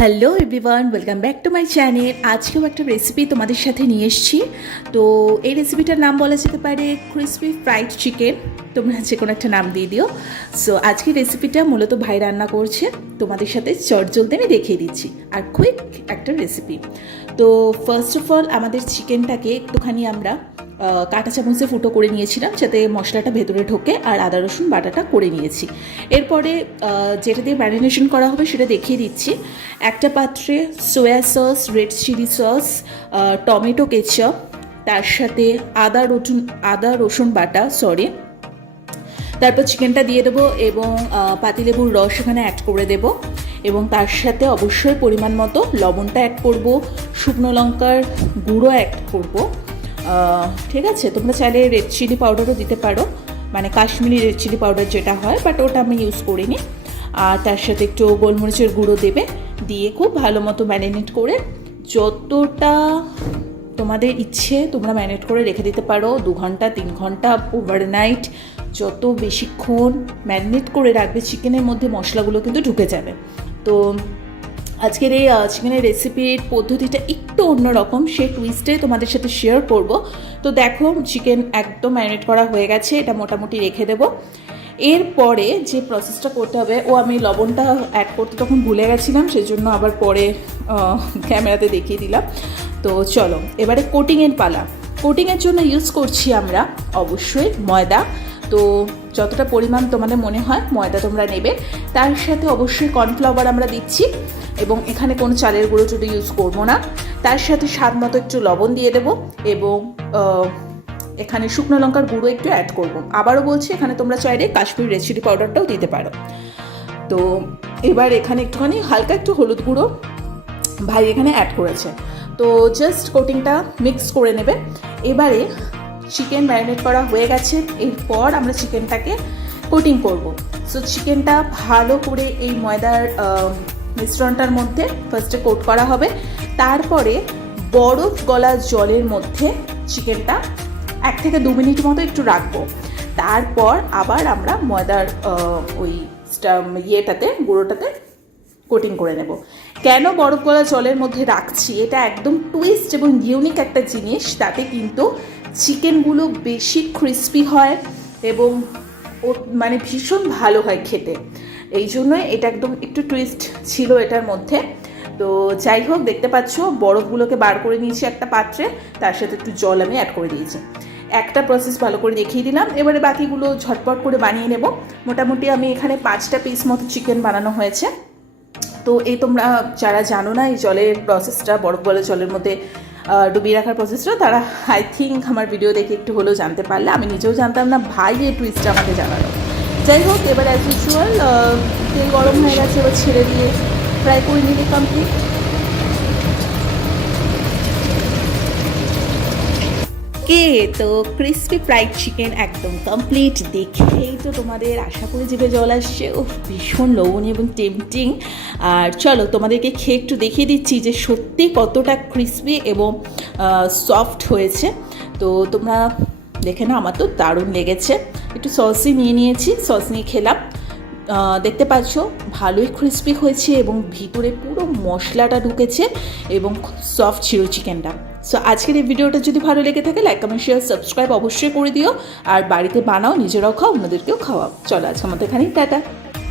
Hello everyone, welcome back to my channel. আজকেও একটা recipe তোমাদের সাথে নিয়ে এসেছি। তো এই রেসিপিটার নাম বলা যেতে পারে ক্রিসপি ফ্রাইড চিকেন। তোমরা যে কোনো একটা নাম দিয়ে দিও। সো আজকের রেসিপিটা মূলত ভাই রান্না করছে, তোমাদের সাথে চটজলদি আমি দেখিয়ে দিচ্ছি। আর কুইক একটা রেসিপি। তো ফার্স্ট অফ অল আমাদের চিকেনটাকে একটুখানি আমরা কাঁটা চামচে ফুটো করে নিয়েছিলাম যাতে মশলাটা ভেতরে ঢোকে, আর আদা রসুন বাটাটা করে নিয়েছি। এরপরে যেটা দিয়ে ম্যারিনেশন করা হবে সেটা দেখিয়ে দিচ্ছি। একটা পাত্রে soya sauce, red chilli sauce, tomato ketchup, তার সাথে আদা রসুন বাটা, তারপর চিকেনটা দিয়ে দেবো এবং পাতিলেবুর রস এখানে অ্যাড করে দেবো এবং তার সাথে অবশ্যই পরিমাণ মতো লবণটা অ্যাড করব, শুকনো লঙ্কার গুঁড়ো অ্যাড করব। ঠিক আছে, তোমরা চাইলে রেড চিলি পাউডারও দিতে পারো, মানে কাশ্মীরি রেড চিলি পাউডার যেটা হয়, বাট ওটা আমি ইউজ করিনি। আর তার সাথে একটু গোলমরিচের গুঁড়ো দেবে, দিয়ে খুব ভালো মতো ম্যারিনেট করে যতটা তোমাদের ইচ্ছে তোমরা ম্যারিনেট করে রেখে দিতে পারো। 2 ঘন্টা 3 ঘন্টা ওভারনাইট যত বেশিক্ষণ ম্যারিনেট করে রাখবে চিকেনের মধ্যে মশলাগুলো কিন্তু ঢুকে যাবে। তো আজকের এই চিকেনের রেসিপির পদ্ধতিটা একটু অন্যরকম, সেই টুইস্টে তোমাদের সাথে শেয়ার করব। তো দেখো চিকেন একদম ম্যারিনেট করা হয়ে গেছে, এটা মোটামুটি রেখে দেবো। এরপরে যে প্রসেসটা করতে হবে, আমি লবণটা অ্যাড করতে তখন ভুলে গেছিলাম, সেই জন্য আবার পরে ক্যামেরাতে দেখিয়ে দিলাম। তো চলো এবারে কোটিংয়ের পালা। কোটিংয়ের জন্য ইউজ করছি আমরা অবশ্যই ময়দা। তো যতটা পরিমাণ তোমাদের মনে হয় ময়দা তোমরা নেবে, তার সাথে অবশ্যই কর্নফ্লাওয়ার আমরা দিচ্ছি এবং এখানে কোনো চালের গুঁড়ো চুড়ো ইউজ করবো না। তার সাথে স্বাদ মতো একটু লবণ দিয়ে দেবো এবং এখানে শুকনো লঙ্কার গুঁড়ো একটু অ্যাড করবো। আবারও বলছি, এখানে তোমরা চাইলে কাশ্মীরি রেড চিলি পাউডারটাও দিতে পারো। তো এবার এখানে একটুখানি হালকা একটু হলুদ গুঁড়ো ভাই এখানে অ্যাড করেছে। তো জাস্ট কোটিংটা মিক্স করে নেবে। এবারে চিকেন ম্যারিনেট করা হয়ে গেছে, এরপর আমরা চিকেনটাকে কোটিং করব। সো চিকেনটা ভালো করে এই ময়দার মিশ্রণটার মধ্যে ফার্স্টে কোট করা হবে, তারপরে বরফ গলা জলের মধ্যে চিকেনটা 1 থেকে 2 মিনিট মতো একটু রাখবো। তারপর আবার আমরা ময়দার ওই গুঁড়োটাতে কোটিং করে নেব। কেন বরফ গলা জলের মধ্যে রাখছি, এটা একদম টুইস্ট এবং ইউনিক একটা জিনিস। তাতে কিন্তু চিকেনগুলো বেশি ক্রিস্পি হয় এবং মানে ভীষণ ভালো হয় খেতে। এই জন্যই এটা একদম একটু টুইস্ট ছিল এটার মধ্যে। তো যাই হোক, দেখতে পাচ্ছ বরফগুলোকে বার করে নিয়েছি একটা পাত্রে, তার সাথে একটু জল আমি অ্যাড করে দিয়েছি। একটা প্রসেস ভালো করে দেখিয়ে দিলাম, এবারে বাকিগুলো ঝটপট করে বানিয়ে নেব। মোটামুটি আমি এখানে 5টা পিস মতো চিকেন বানানো হয়েছে। তো এই তোমরা যারা জানো না এই জলের প্রসেসটা, বরফ গলা জলের মধ্যে ডুবিয়ে রাখার প্রসেসটা, তারা আই থিঙ্ক আমার ভিডিও দেখে একটু হলেও জানতে পারলে। আমি নিজেও জানতাম না, ভাই এই টুইস্টটা আমাকে জানালো। যাই হোক, এবার অ্যাজ ইউজুয়াল তেল গরম হয়ে গেছে, এবার ছেড়ে দিয়ে ফ্রাই করে নিলে কমপ্লিট। তো ক্রিসপি ফ্রাইড চিকেন একদম কমপ্লিট। দেখেই তো তোমাদের আশা করে জিভে জল আসছে, ও ভীষণ লোভনীয় এবং টেম্পটিং। আর চলো তোমাদেরকে খেয়ে একটু দেখিয়ে দিচ্ছি যে সত্যি কতটা ক্রিসপি এবং সফট হয়েছে। তো তোমরা দেখে না, আমার তো দারুণ লেগেছে। একটু সসই নিয়েছি, সস নিয়ে খেলাম। দেখতে পাচ্ছ ভালোই ক্রিসপি হয়েছে এবং ভিতরে পুরো মশলাটা ঢুকেছে এবং সফট ছিল চিকেনটা। সো আজকের এই ভিডিওটা যদি ভালো লেগে থাকে, লাইক কমেন্ট শেয়ার সাবস্ক্রাইব অবশ্যই করে দিও। আর বাড়িতে বানাও, নিজেরাও খাও, অন্যদেরকেও খাওয়াও। চলো আজকে আমাদের এখানেই টাটা।